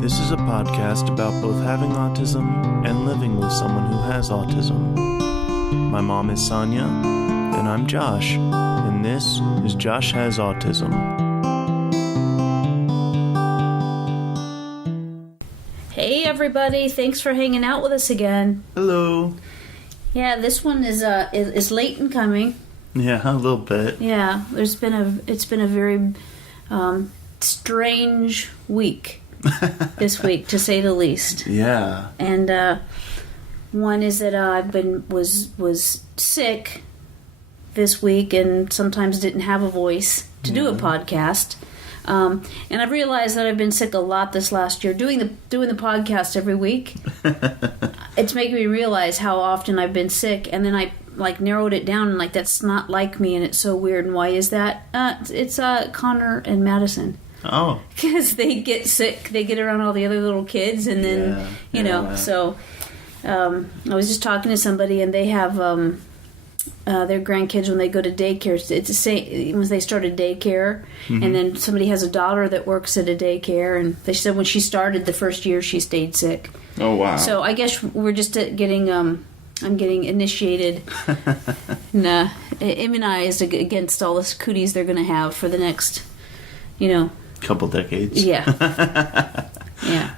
This is a podcast about both having autism and living with someone who has autism. My mom is Sonya, and I'm Josh, and this is Josh Has Autism. Hey everybody, thanks for hanging out with us again. Hello. Yeah, this one is late in coming. Yeah, a little bit. Yeah, it's been a very strange week this week, to say the least. Yeah. And one is that I've was sick this week and sometimes didn't have a voice to do a podcast. And I've realized that I've been sick a lot this last year. Doing the podcast every week, it's making me realize how often I've been sick. And then I narrowed it down and that's not like me, and it's so weird. And why is that? It's Connor and Madison. Oh. Because they get sick, they get around all the other little kids, and then you know. So I was just talking to somebody, and they have their grandkids when they go to daycare. It's the same when they started daycare, and then somebody has a daughter that works at a daycare, and they said when she started the first year she stayed sick. Oh wow! So I guess we're just getting I'm getting initiated and immunized against all the cooties they're going to have for the next, couple decades. Yeah. Yeah.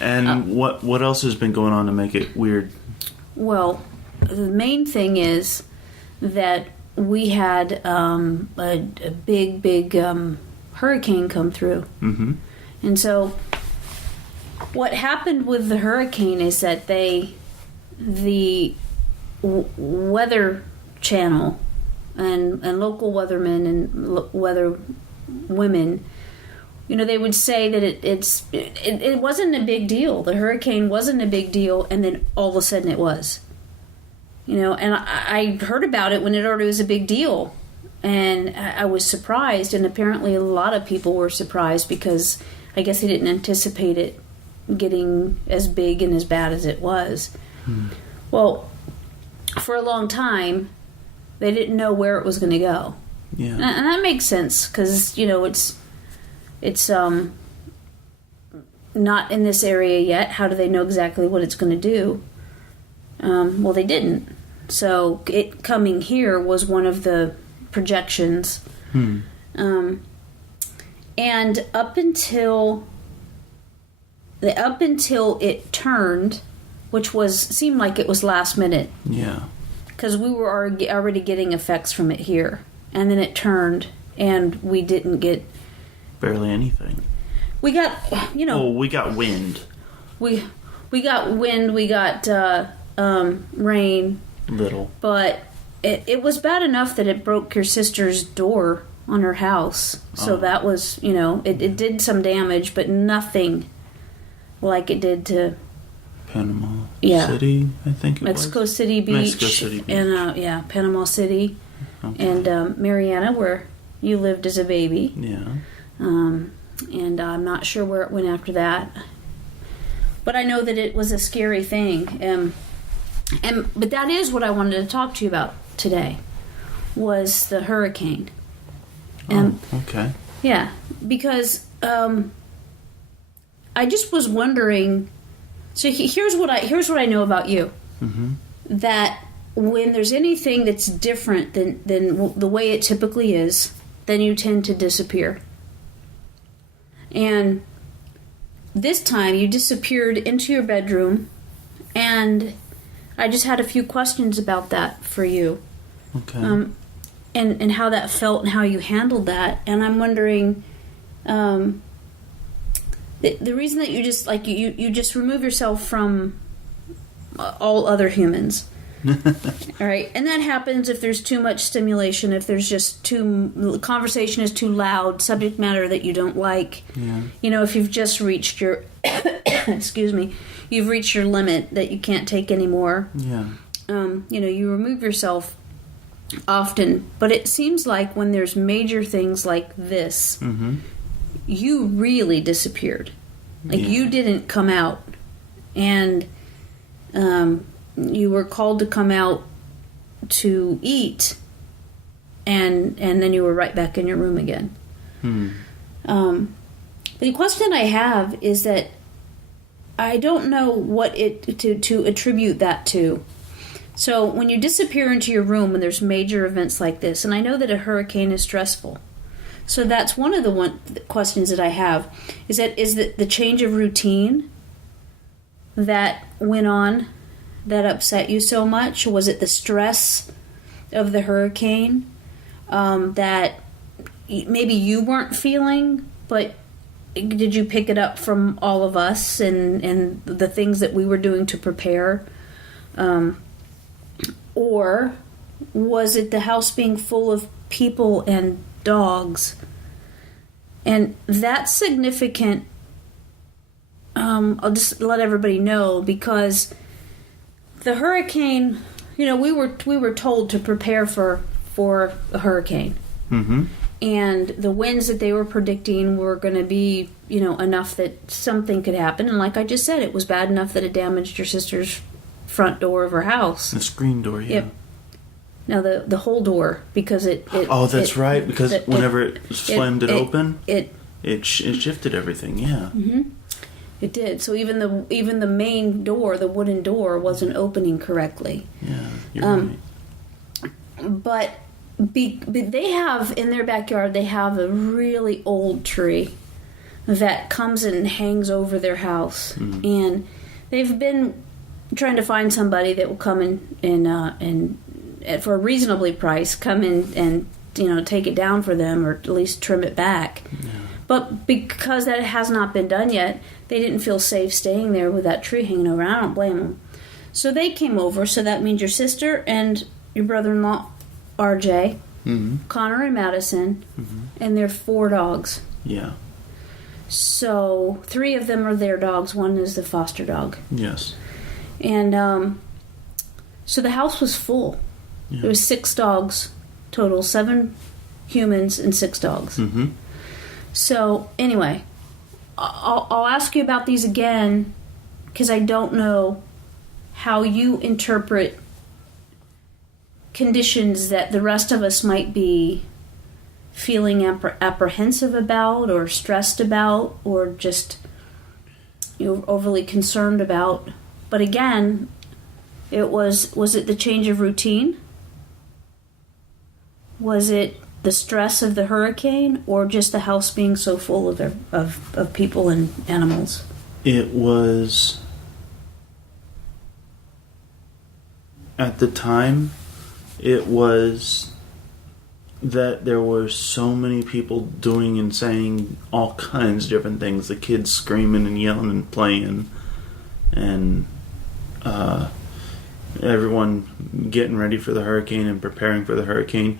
And what else has been going on to make it weird? Well, the main thing is that we had a big hurricane come through. Mm-hmm. And so what happened with the hurricane is that the Weather Channel and local weathermen and weather women, they would say that it wasn't a big deal. The hurricane wasn't a big deal, and then all of a sudden it was. And I heard about it when it already was a big deal, and I was surprised, and apparently a lot of people were surprised because I guess they didn't anticipate it getting as big and as bad as it was. Well, for a long time, they didn't know where it was going to go. Yeah, and that makes sense because it's not in this area yet. How do they know exactly what it's going to do? Well, they didn't. So it coming here was one of the projections. And up until it turned, which seemed like it was last minute. Yeah. Because we were already getting effects from it here. And then it turned, and we didn't get... barely anything. We got, Well, we got wind. We got wind, we got rain. Little. But it was bad enough that it broke your sister's door on her house. So that was, it did some damage, but nothing like it did to... Panama City, I think it Mexico was. City Beach. Mexico City Beach. And, Panama City. Okay. And Mariana, where you lived as a baby. Yeah. And I'm not sure where it went after that. But I know that it was a scary thing. But that is what I wanted to talk to you about today, was the hurricane. Okay. Yeah, because I just was wondering... So here's what I know about you. Mm-hmm. That when there's anything that's different than the way it typically is, then you tend to disappear. And this time you disappeared into your bedroom, and I just had a few questions about that for you. Okay. And how that felt and how you handled that. And I'm wondering... The reason that you just you just remove yourself from all other humans, all right, and that happens if there's too much stimulation, if there's just conversation is too loud, subject matter that you don't like, if you've just reached your excuse me, you've reached your limit that you can't take anymore. You remove yourself often, but it seems like when there's major things like this. Mm-hmm. You really disappeared. You didn't come out. And you were called to come out to eat, and then you were right back in your room again. The question I have is that I don't know what to attribute that to. So when you disappear into your room when there's major events like this, and I know that a hurricane is stressful, so that's one of the questions that I have, is that the change of routine that went on that upset you so much? Was it the stress of the hurricane that maybe you weren't feeling, but did you pick it up from all of us and the things that we were doing to prepare? Or was it the house being full of people and dogs? And that's significant. I'll just let everybody know, because the hurricane, we were told to prepare for a hurricane. Mm-hmm. And the winds that they were predicting were going to be, enough that something could happen. And like I just said, it was bad enough that it damaged your sister's front door of her house. The screen door, yeah. Yep. Now the whole door, because it oh, that's right. Because whenever it slammed it open, it shifted everything. Yeah. Mm-hmm. It did. So even the main door, the wooden door, wasn't opening correctly. Yeah, you're right. But they have in their backyard, they have a really old tree that comes and hangs over their house, and they've been trying to find somebody that will come and for a reasonably price come in and take it down for them, or at least trim it back. Yeah. But because that has not been done yet, they didn't feel safe staying there with that tree hanging over. I don't blame them. So they came over. So that means your sister and your brother-in-law, RJ, Connor and Madison, and their 4 dogs. Yeah. So 3 of them are their dogs. 1 is the foster dog. Yes. And so the house was full. Yeah. There was 6 dogs total, 7 humans and 6 dogs. Mm-hmm. So anyway, I'll ask you about these again, because I don't know how you interpret conditions that the rest of us might be feeling apprehensive about, or stressed about, or just overly concerned about. But again, was it the change of routine? Was it the stress of the hurricane, or just the house being so full of people and animals? It was, at the time, it was that there were so many people doing and saying all kinds of different things. The kids screaming and yelling and playing, and everyone getting ready for the hurricane and preparing for the hurricane.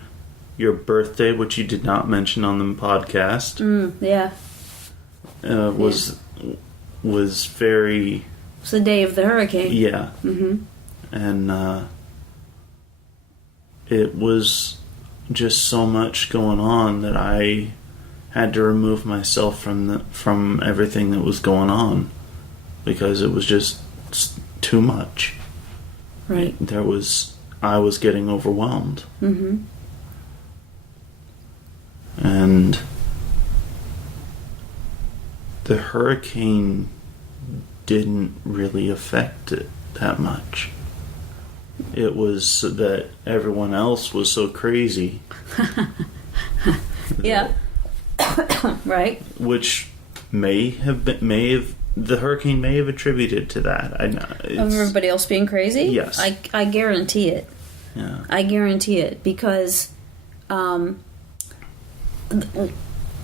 Your birthday, which you did not mention on the podcast, was very. It's the day of the hurricane. Yeah. Mm-hmm. And it was just so much going on that I had to remove myself from everything that was going on, because it was just too much. Right. I was getting overwhelmed. Mm-hmm. And the hurricane didn't really affect it that much. It was that everyone else was so crazy. Yeah. Right. Which the hurricane may have attributed to that. Of everybody else being crazy? Yes. I guarantee it. Yeah. I guarantee it, because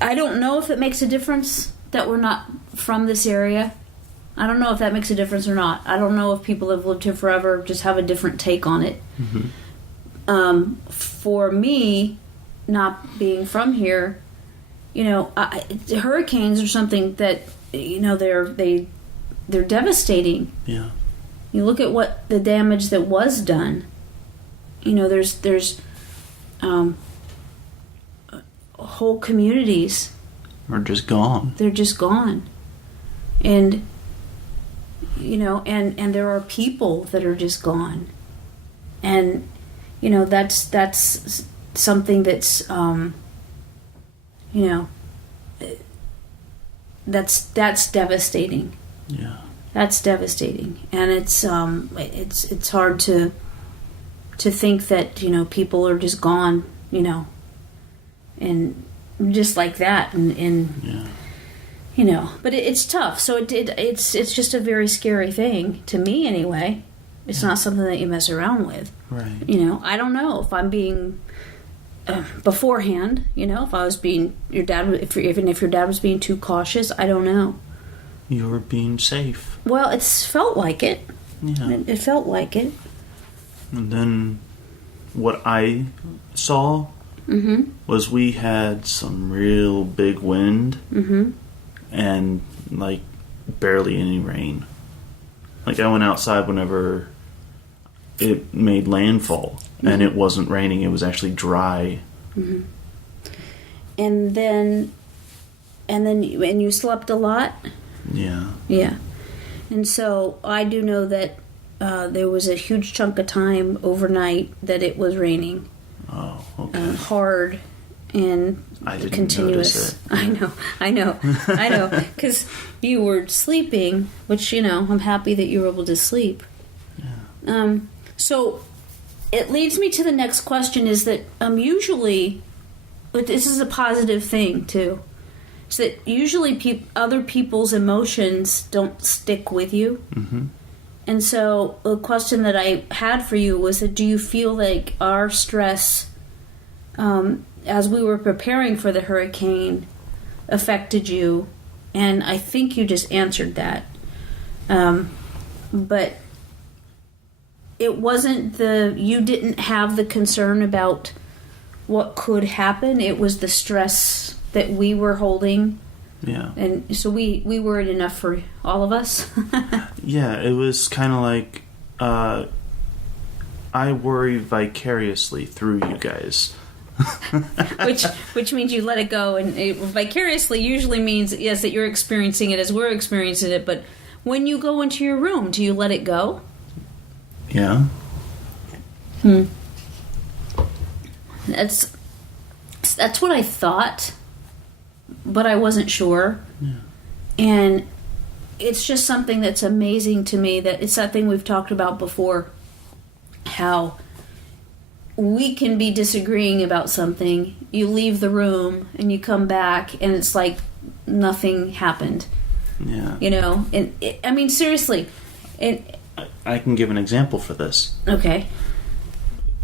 I don't know if it makes a difference that we're not from this area. I don't know if that makes a difference or not. I don't know if people have lived here forever just have a different take on it. Mm-hmm. For me, not being from here, hurricanes are something that they're devastating. Yeah. You look at what the damage that was done. There's whole communities are just gone. They're just gone. And and there are people that are just gone. And that's something that's that's devastating. Yeah. That's devastating, and it's hard to think that, you know, people are just gone, you know, and just like that, and yeah. you know, but it's tough. So it's just a very scary thing to me, anyway. It's not something that you mess around with, right? You know, I don't know if I'm being beforehand. You know, if I was being even if your dad was being too cautious, I don't know. You were being safe. Well, it's felt like it. Yeah, it felt like it. And then what I saw was we had some real big wind and like barely any rain. Like I went outside whenever it made landfall and it wasn't raining, it was actually dry. And then you slept a lot? Yeah. Yeah. And so I do know that there was a huge chunk of time overnight that it was raining. Oh, okay. Hard and I didn't continuous. Notice it. I know. Because you were sleeping, which, you know, I'm happy that you were able to sleep. Yeah. So it leads me to the next question: is that usually, but this is a positive thing too. Is that usually other people's emotions don't stick with you. And so the question that I had for you was that, do you feel like our stress, as we were preparing for the hurricane, affected you? And I think you just answered that. But it wasn't you didn't have the concern about what could happen. It was the stress that we were holding. Yeah. And so we worried enough for all of us. Yeah, it was kind of like I worry vicariously through you guys. which means you let it go, and vicariously usually means, yes, that you're experiencing it as we're experiencing it, but when you go into your room, do you let it go? Yeah. That's what I thought, but I wasn't sure. Yeah. And it's just something that's amazing to me, that it's something we've talked about before, how we can be disagreeing about something, you leave the room and you come back and it's like nothing happened. Yeah. You know, and I mean, seriously. I can give an example for this. Okay.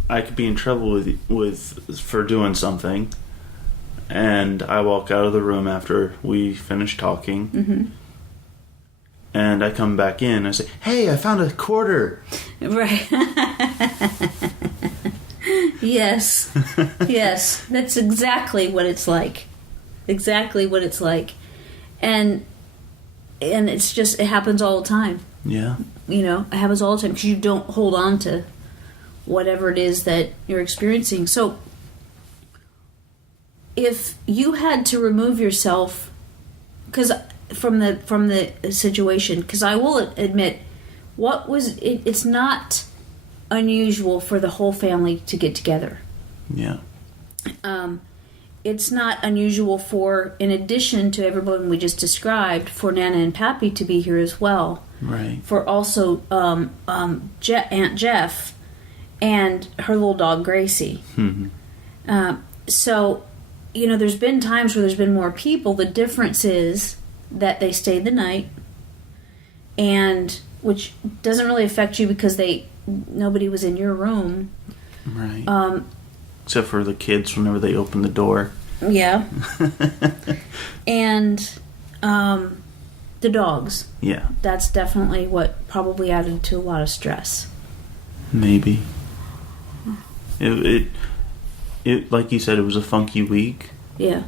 I could be in trouble for doing something, and I walk out of the room after we finish talking, and I come back in and I say, "Hey, I found a quarter." Right. Yes. Yes. That's exactly what it's like. Exactly what it's like. And it's just, it happens all the time. Yeah. You know, it happens all the time because you don't hold on to whatever it is that you're experiencing. So if you had to remove yourself from the situation, because I will admit, it's not unusual for the whole family to get together. Yeah. It's not unusual for, in addition to everyone we just described, for Nana and Pappy to be here as well. Right. For also Aunt Jeff and her little dog Gracie. So, you know, there's been times where there's been more people. The difference is that they stayed the night, and which doesn't really affect you because nobody was in your room. Right. Except for the kids whenever they open the door. Yeah. And the dogs. Yeah. That's definitely what probably added to a lot of stress. Maybe. It like you said, it was a funky week. Yeah.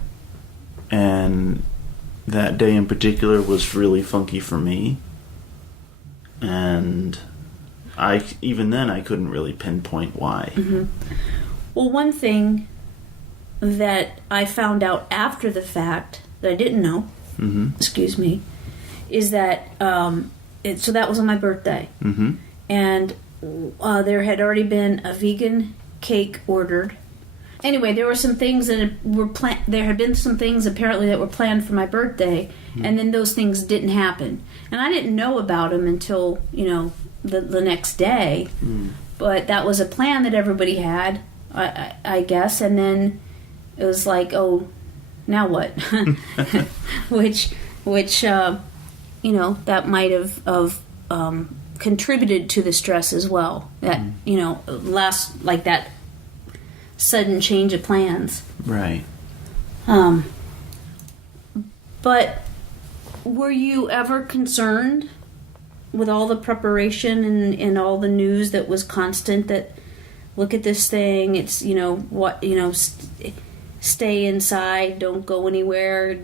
And that day in particular was really funky for me. And even then I couldn't really pinpoint why. Well, one thing that I found out after the fact that I didn't know, excuse me, is that so that was on my birthday, and there had already been a vegan cake ordered. anyway, there were some things that were planned. There had been some things apparently that were planned for my birthday, and then those things didn't happen. And I didn't know about them until, the next day. But that was a plan that everybody had, I guess. And then it was like, oh, now what? which that might have contributed to the stress as well. That, last, like that sudden change of plans. Right. But were you ever concerned with all the preparation and all the news that was constant that, look at this thing, it's, stay inside, don't go anywhere,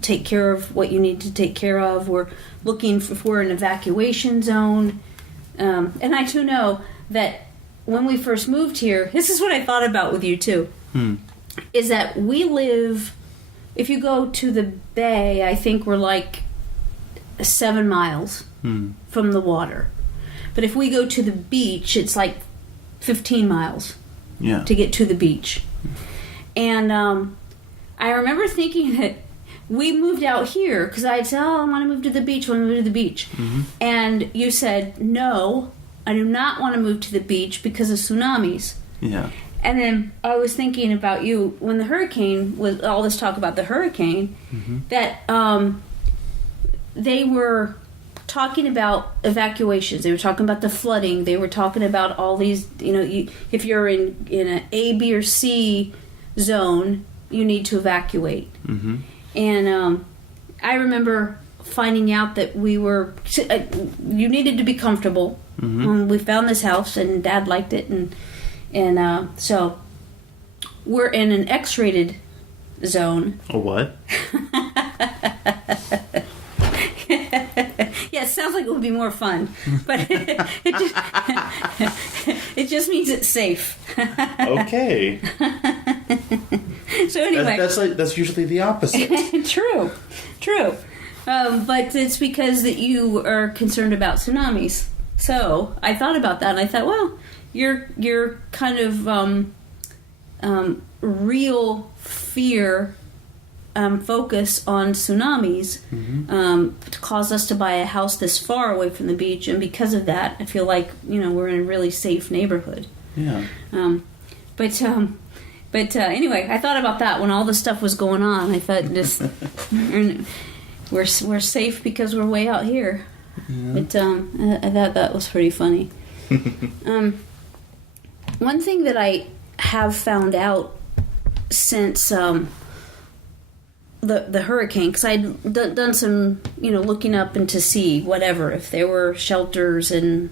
take care of what you need to take care of. We're looking for an evacuation zone. And I do know that when we first moved here, this is what I thought about with you too, is that we live, if you go to the bay, I think we're like 7 miles from the water. But if we go to the beach, it's like 15 miles to get to the beach. And I remember thinking that we moved out here because I had said, I want to move to the beach, And you said, no, I do not want to move to the beach because of tsunamis. Yeah. And then I was thinking about you when the hurricane was, all this talk about the hurricane, that they were talking about evacuations. They were talking about the flooding. They were talking about all these, if you're in an A, B, or C zone, you need to evacuate. And I remember finding out that you needed to be comfortable. We found this house, and Dad liked it, and so we're in an X-rated zone. A what? Yeah, it sounds like it would be more fun, but it just means it's safe. Okay. So anyway, that's usually the opposite. True. But it's because that you are concerned about tsunamis. So I thought about that, and I thought, well, your kind of real fear. Focus on tsunamis caused us to buy a house this far away from the beach, and because of that, I feel like we're in a really safe neighborhood. Yeah. But anyway, I thought about that when all this stuff was going on. I thought we're safe because we're way out here. Yeah. But I thought that was pretty funny. One thing that I have found out since the hurricane, because I'd done some looking up and to see whatever if there were shelters and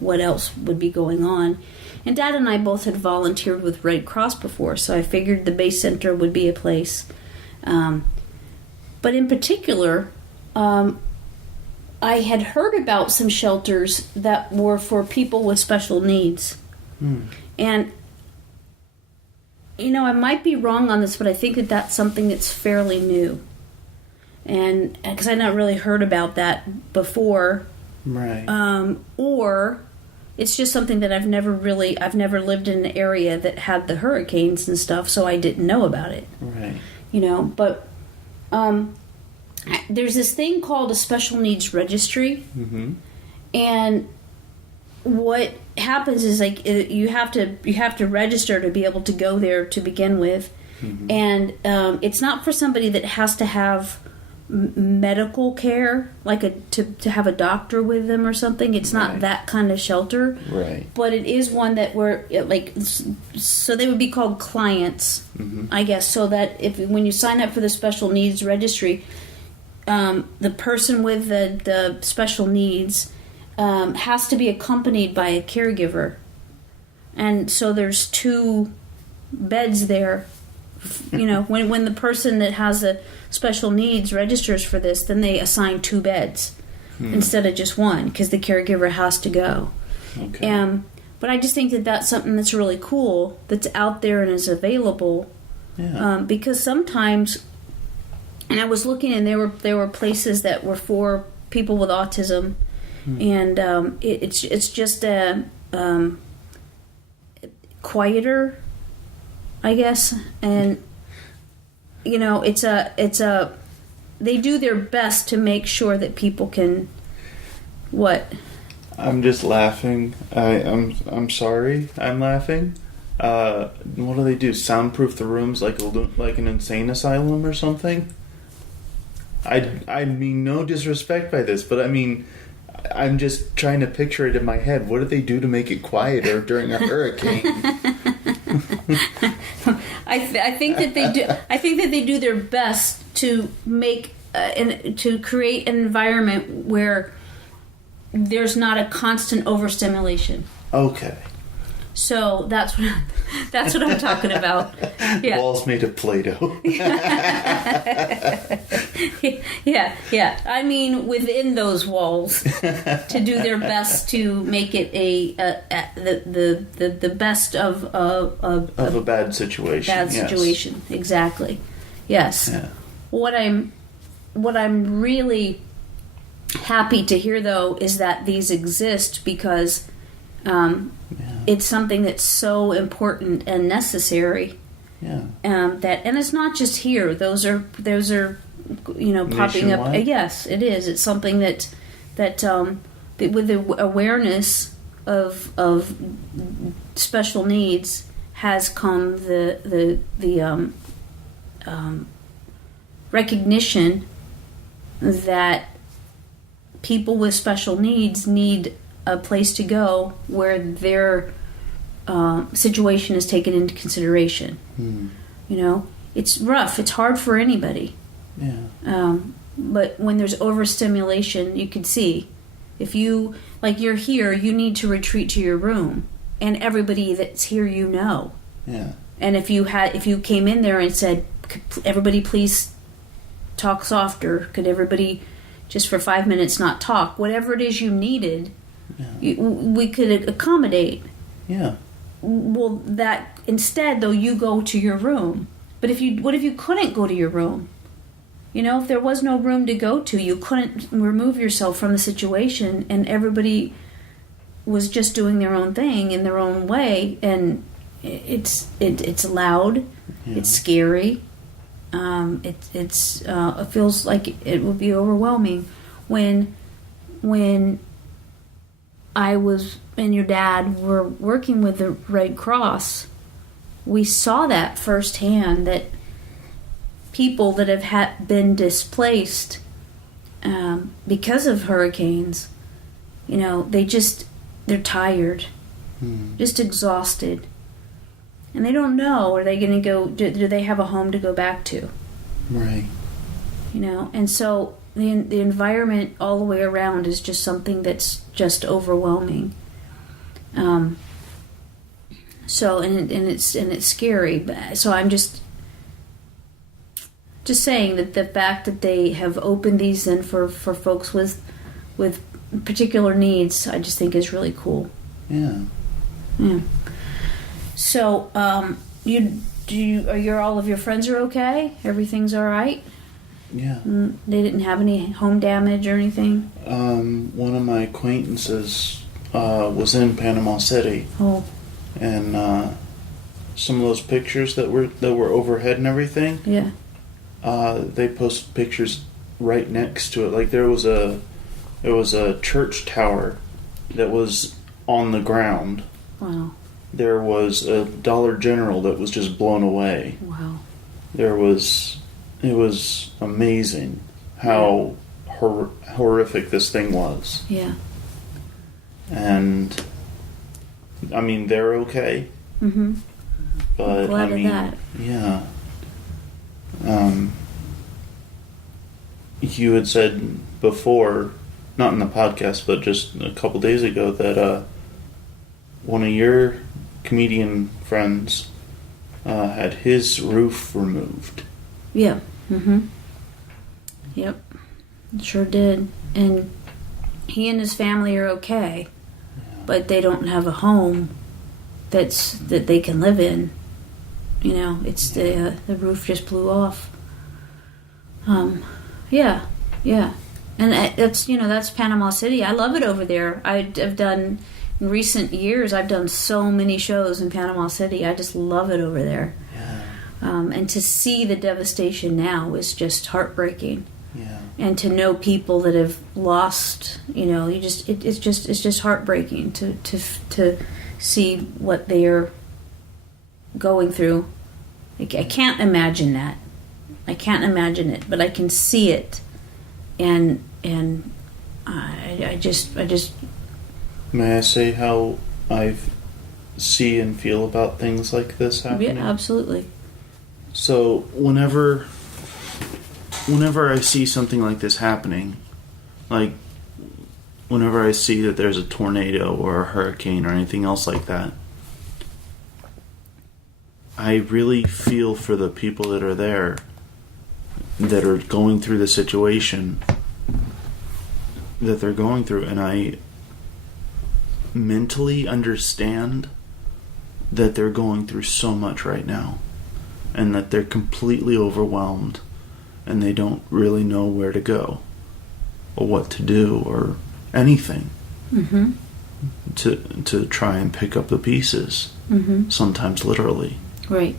what else would be going on, and Dad and I both had volunteered with Red Cross before, so I figured the base center would be a place, but in particular I had heard about some shelters that were for people with special needs. And I might be wrong on this, but I think that that's something that's fairly new. And because I'd not really heard about that before. Right. Or it's just something that I've never lived in an area that had the hurricanes and stuff, so I didn't know about it. Right. But there's this thing called a special needs registry. And what happens is like you have to register to be able to go there to begin with, and it's not for somebody that has to have medical care, like to have a doctor with them or something. It's not that kind of shelter, right? But it is one that so they would be called clients, I guess. So that when you sign up for the special needs registry, the person with the special needs has to be accompanied by a caregiver, and so there's 2 beds there. When the person that has the special needs registers for this, then they assign 2 beds instead of just 1 because the caregiver has to go. Okay. But I just think that that's something that's really cool that's out there and is available. Yeah. Because sometimes, and I was looking, and there were places that were for people with autism. And it's just a quieter I guess. And it's a they do their best to make sure that people can. What? I'm just laughing. I'm sorry. I'm laughing. What do they do? Soundproof the rooms like an insane asylum or something? I mean, no disrespect by this, but I mean, I'm just trying to picture it in my head. What do they do to make it quieter during a hurricane? I think that they do. I think that they do their best to make to create an environment where there's not a constant overstimulation. Okay. So that's what I'm talking about. Yeah. Walls made of Play-Doh. yeah. I mean, within those walls, to do their best to make it the best of a bad situation. Bad situation, yes. Exactly. Yes. Yeah. What I'm really happy to hear, though, is that these exist because. It's something that's so important and necessary. Yeah. And it's not just here. Those are popping nationwide? up. Yes, it is. It's something that with the awareness of special needs has come the recognition that people with special needs need a place to go where their situation is taken into consideration. It's rough. It's hard for anybody. Yeah. But when there's overstimulation, you can see. If you're here, you need to retreat to your room, and everybody that's here, Yeah. And if you came in there and said, "Everybody, please talk softer," could everybody just for 5 minutes not talk? Whatever it is you needed. Yeah. We could accommodate. Yeah. Well, that instead, though, you go to your room. But what if you couldn't go to your room? If there was no room to go to, you couldn't remove yourself from the situation, and everybody was just doing their own thing in their own way, and it's loud, yeah. It's scary. It feels like it would be overwhelming when I was and your dad were working with the Red Cross. We saw that firsthand, that people that have been displaced because of hurricanes, they're tired, just exhausted, and they don't know, are they going to go, do they have a home to go back to? Right. And so the environment all the way around is just something that's just overwhelming. So it's scary. So I'm just saying that the fact that they have opened these in for folks with particular needs, I just think is really cool. Yeah. Yeah. So all of your friends are okay? Everything's all right? Yeah. They didn't have any home damage or anything? One of my acquaintances was in Panama City. Oh. And some of those pictures that were overhead and everything. Yeah. They posted pictures right next to it. Like there was a church tower that was on the ground. Wow. There was a Dollar General that was just blown away. Wow. It was amazing how horrific this thing was. Yeah. And I mean, they're okay. Mm-hmm. But glad I mean, of that. Yeah. You had said before, not in the podcast, but just a couple days ago, that one of your comedian friends had his roof removed. Yeah. Mm-hmm. Yep. Sure did. And he and his family are okay, but they don't have a home that they can live in. It's the roof just blew off. Yeah, and that's Panama City. I love it over there. I've done in recent years. I've done so many shows in Panama City. I just love it over there. And to see the devastation now is just heartbreaking. Yeah. And to know people that have lost, it's just heartbreaking to see what they are going through. I can't imagine that. I can't imagine it, but I can see it, and I just. May I say how I see and feel about things like this happening? Yeah, absolutely. So whenever I see something like this happening, like whenever I see that there's a tornado or a hurricane or anything else like that, I really feel for the people that are there, that are going through the situation that they're going through, and I mentally understand that they're going through so much right now, and that they're completely overwhelmed, and they don't really know where to go or what to do or anything to try and pick up the pieces, sometimes literally. Right.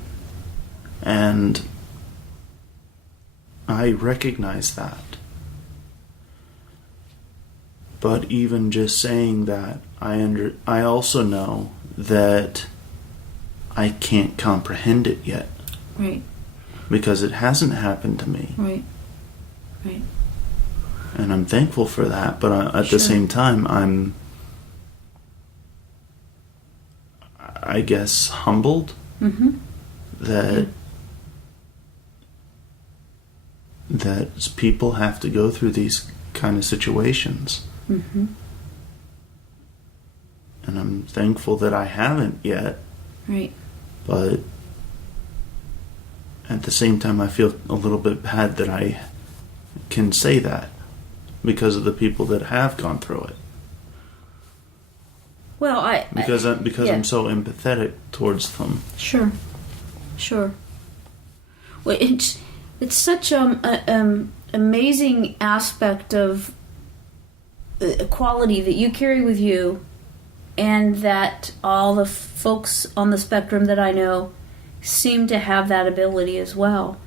And I recognize that. But even just saying that, I also know that I can't comprehend it yet. Right. Because it hasn't happened to me. Right. Right. And I'm thankful for that, but at the same time, I'm, I guess, humbled that people have to go through these kind of situations. And I'm thankful that I haven't yet. Right. But at the same time, I feel a little bit bad that I can say that because of the people that have gone through it. Well, because I'm so empathetic towards them. Sure. Well, it's such an amazing aspect of a quality that you carry with you, and that all the folks on the spectrum that I know seem to have that ability as well.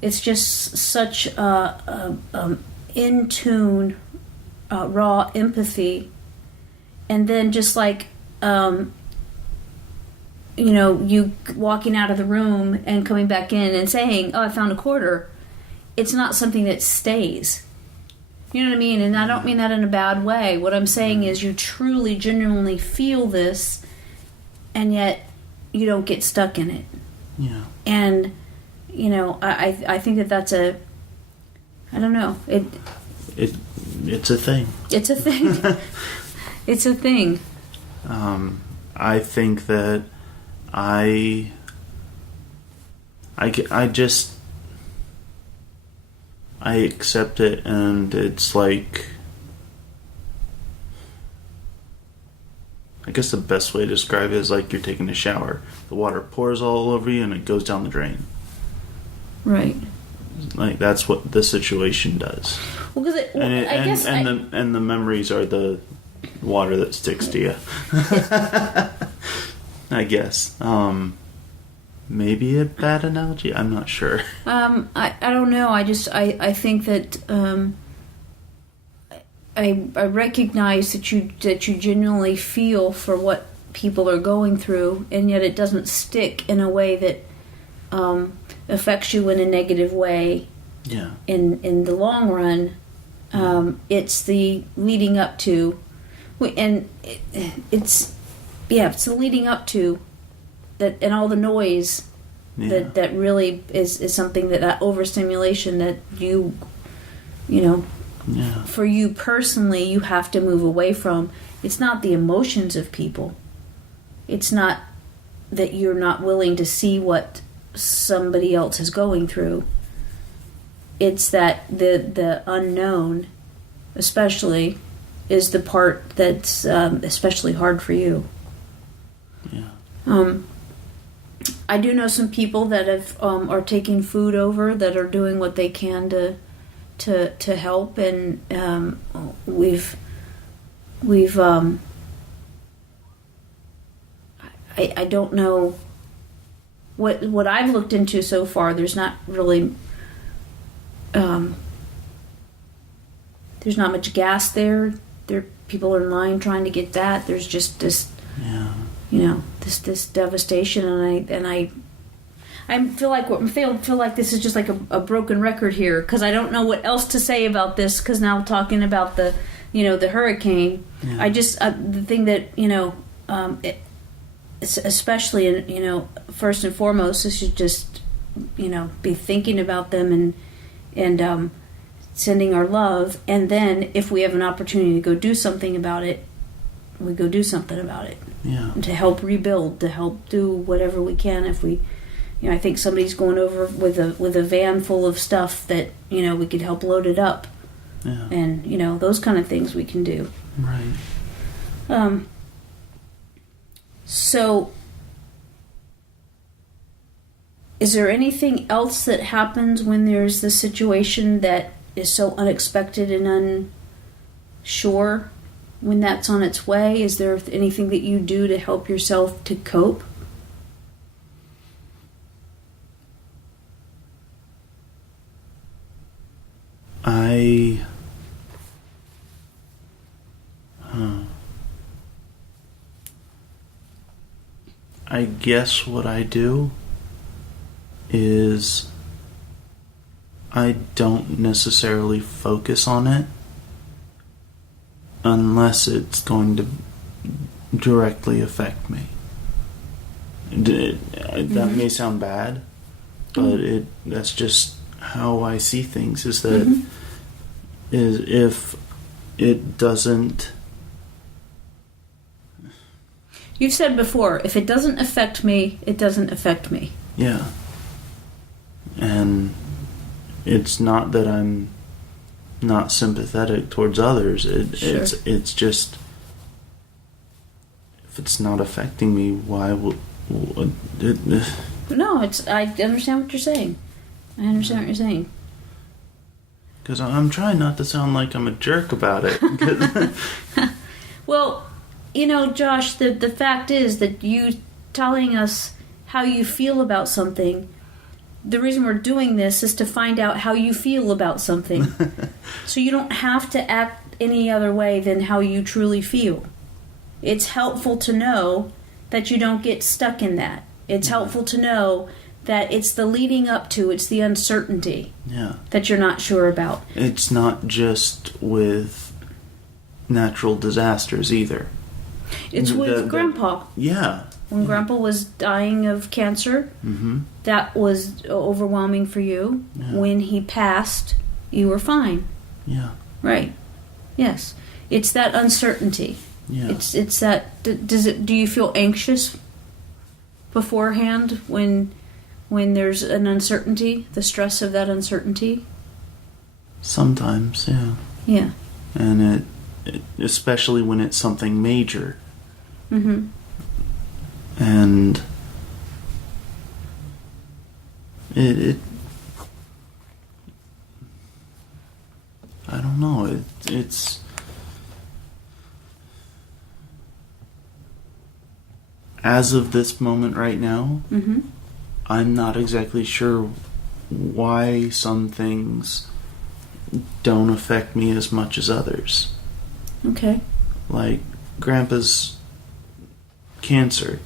It's just such in tune, raw empathy, and then just like you walking out of the room and coming back in and saying, "Oh, I found a quarter." It's not something that stays. You know what I mean? And I don't mean that in a bad way. What I'm saying is you truly, genuinely feel this, and yet you don't get stuck in it. Yeah. And, I think that's I don't know. It's a thing. It's a thing. It's a thing. I think that I accept it, and it's like, I guess the best way to describe it is like you're taking a shower. The water pours all over you and it goes down the drain. Right. Like that's what the situation does. Well, because and the memories are the water that sticks to you. I guess. Maybe a bad analogy. I'm not sure. I don't know. I think that I recognize that you genuinely feel for what people are going through, and yet it doesn't stick in a way that affects you in a negative way. Yeah. In the long run, it's the leading up to, and it's the leading up to that, and all the noise that really is something that overstimulation that for you personally you have to move away from. It's not the emotions of people. It's not that you're not willing to see what somebody else is going through. It's that the unknown, especially, is the part that's especially hard for you. Yeah. I do know some people that are taking food over, that are doing what they can to help, and we've I don't know what I've looked into so far, there's not really there's not much gas there. People are in line trying to get that. There's just this, this devastation, and I feel like this is just like a broken record here, because I don't know what else to say about this. Because now talking about the hurricane, I just the thing that especially first and foremost, is should just be thinking about them and sending our love, and then if we have an opportunity to go do something about it, we go do something about it. Yeah. To help rebuild, to help do whatever we can. If we, I think somebody's going over with a van full of stuff that we could help load it up. Yeah. And those kind of things we can do. Right. So, is there anything else that happens when there's this situation that is so unexpected and unsure when that's on its way? Is there anything that you do to help yourself to cope? I guess what I do is I don't necessarily focus on it unless it's going to directly affect me. That may sound bad, but that's just how I see things, is that is if it doesn't... You've said before, if it doesn't affect me, it doesn't affect me. Yeah. And it's not that I'm not sympathetic towards others. It's just, if it's not affecting me, why would it? No, I understand what you're saying. I understand what you're saying. Because I'm trying not to sound like I'm a jerk about it. Well, Josh, the fact is that you telling us how you feel about something, the reason we're doing this is to find out how you feel about something. So you don't have to act any other way than how you truly feel. It's helpful to know that you don't get stuck in that. It's helpful to know that it's the leading up to, it's the uncertainty that you're not sure about. It's not just with natural disasters either. It's with Grandpa. Yeah. When Grandpa was dying of cancer, that was overwhelming for you. Yeah. When he passed, you were fine. Yeah. Right. Yes. It's that uncertainty. Yeah. It's that. Do you feel anxious beforehand when there's an uncertainty, the stress of that uncertainty? Sometimes, yeah. Yeah. And it especially when it's something major. Mm-hmm. And it I don't know, it's as of this moment right now, I'm not exactly sure why some things don't affect me as much as others. Okay. Like Grandpa's cancer.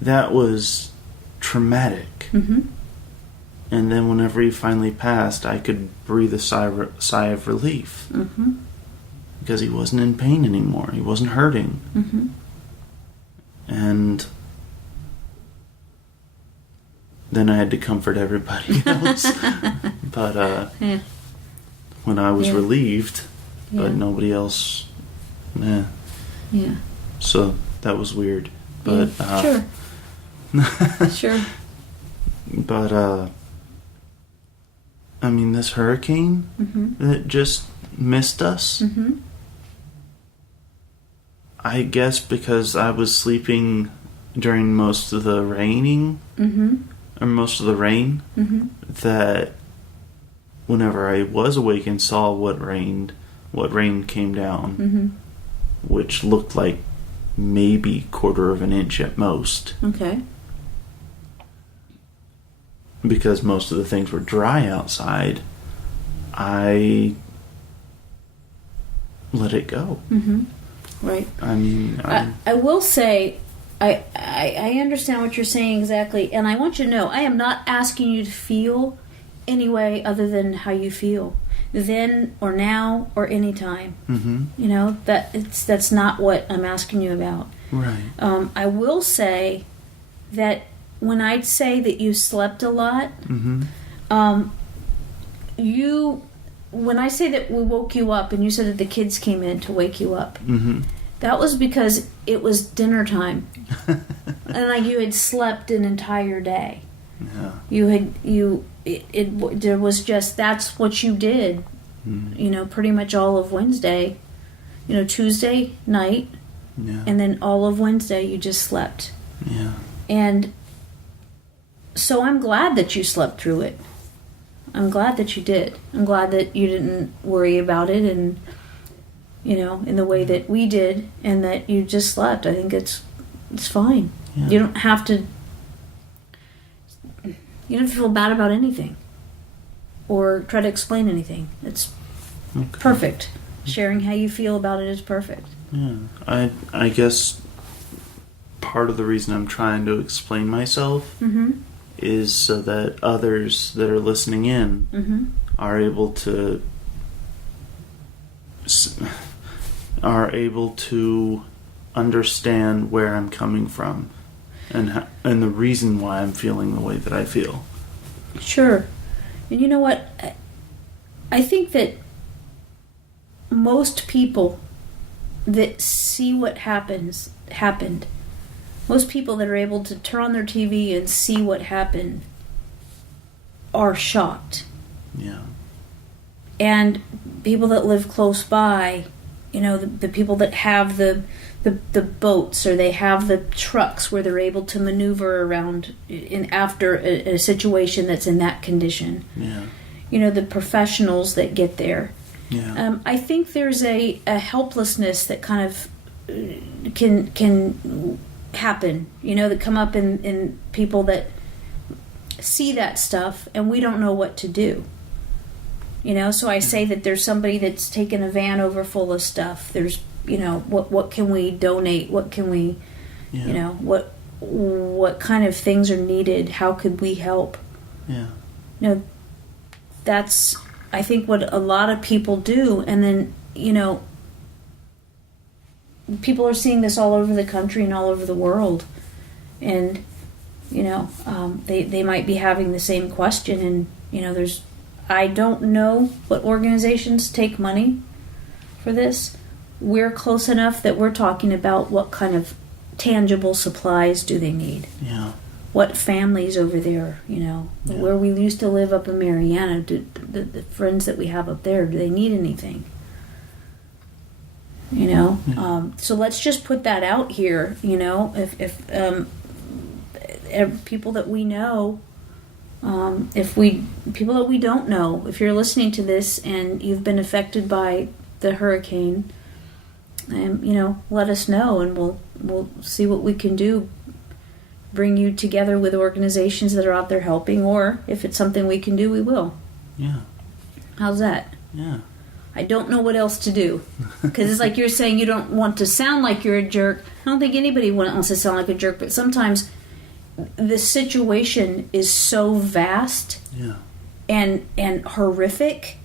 That was traumatic. And then whenever he finally passed, I could breathe a sigh of relief. Because he wasn't in pain anymore. He wasn't hurting. And then I had to comfort everybody else. But when I was relieved, but nobody else, Yeah. So that was weird. But sure. Sure. But I mean, this hurricane that just missed us. I guess because I was sleeping during most of the raining, or most of the rain, that whenever I was awake and saw what rain came down, which looked like maybe 1/4 of an inch at most. Okay. because most of the things were dry outside, I let it go. Mm-hmm. Right. I mean, I will say, I understand what you're saying exactly, and I want you to know, I am not asking you to feel any way other than how you feel, then or now or any time. mm-hmm. You know, that's not what I'm asking you about. Right. I will say that when I'd say that you slept a lot, Mm-hmm. When I say that we woke you up and you said that the kids came in to wake you up, Mm-hmm. that was because it was dinner time. And like you had slept an entire day. Yeah. There was just, that's what you did, you know, pretty much all of Wednesday, you know, Tuesday night, Yeah. and then all of Wednesday you just slept. Yeah. And so I'm glad that you slept through it. I'm glad that you did. I'm glad that you didn't worry about it and, you know, in the way that we did, and that you just slept. I think it's fine. Yeah. You don't have to feel bad about anything or try to explain anything. It's Okay. perfect. Sharing how you feel about it is perfect. Yeah. I guess part of the reason I'm trying to explain myself Mm-hmm. is so that others that are listening in Mm-hmm. are able to understand where I'm coming from and the reason why I'm feeling the way that I feel. Sure. And you know what? I think that most people that see what happened, most people that are able to turn on their TV and see what happened are shocked. Yeah. And people that live close by, you know, the people that have the boats, or they have the trucks where they're able to maneuver around in after a situation that's in that condition. Yeah. You know, the professionals that get there. Yeah. I think there's a helplessness that kind of can happen, you know, that come up in people that see that stuff, and we don't know what to do. You know, so I say that there's somebody that's taken a van over full of stuff. There's, you know, what can we donate? What can we, Yeah. you know, what kind of things are needed? How could we help? Yeah. You know, that's, I think, what a lot of people do. And then, you know, people are seeing this all over the country and all over the world. And, you know, they might be having the same question. And, you know, I don't know what organizations take money for this. We're close enough that we're talking about what kind of tangible supplies do they need. Yeah. What families over there, you know, Yeah. where we used to live up in Mariana, the friends that we have up there, do they need anything? You know, Yeah. So let's just put that out here. You know, if people that we know, people that we don't know, if you're listening to this and you've been affected by the hurricane, you know, let us know, and we'll see what we can do. Bring you together with organizations that are out there helping, or if it's something we can do, we will. Yeah. How's that? Yeah. I don't know what else to do, because it's like you're saying you don't want to sound like you're a jerk. I don't think anybody wants to sound like a jerk, but sometimes the situation is so vast Yeah. and horrific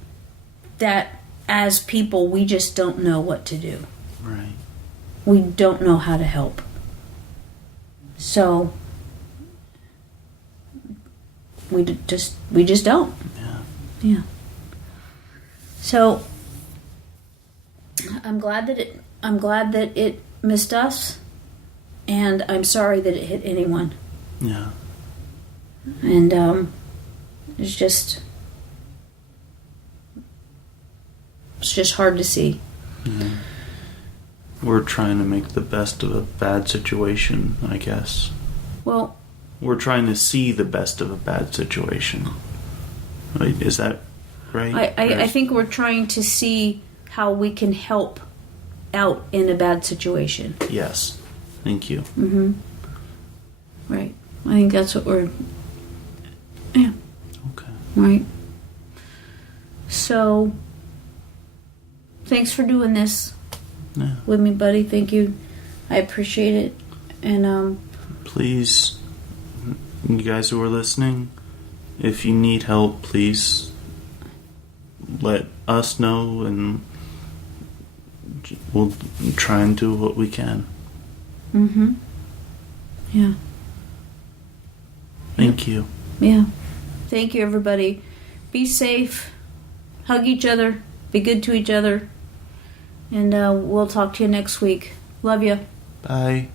that as people we just don't know what to do. Right. We don't know how to help. So we just don't. Yeah. Yeah. So I'm glad that it missed us, and I'm sorry that it hit anyone. Yeah. And it's just hard to see. Yeah. We're trying to make the best of a bad situation, I guess. Well, We're trying to see the best of a bad situation. Right? Is that right? I think we're trying to see how we can help out in a bad situation. Yes. Thank you. Mm-hmm. Right. I think that's what we're... Yeah. Okay. Right. So, thanks for doing this with me, buddy. Thank you. I appreciate it. And, please, you guys who are listening, if you need help, please let us know and we'll try and do what we can. Mm-hmm. Yeah. Thank you. Yeah. Thank you, everybody. Be safe. Hug each other. Be good to each other. And we'll talk to you next week. Love you. Bye.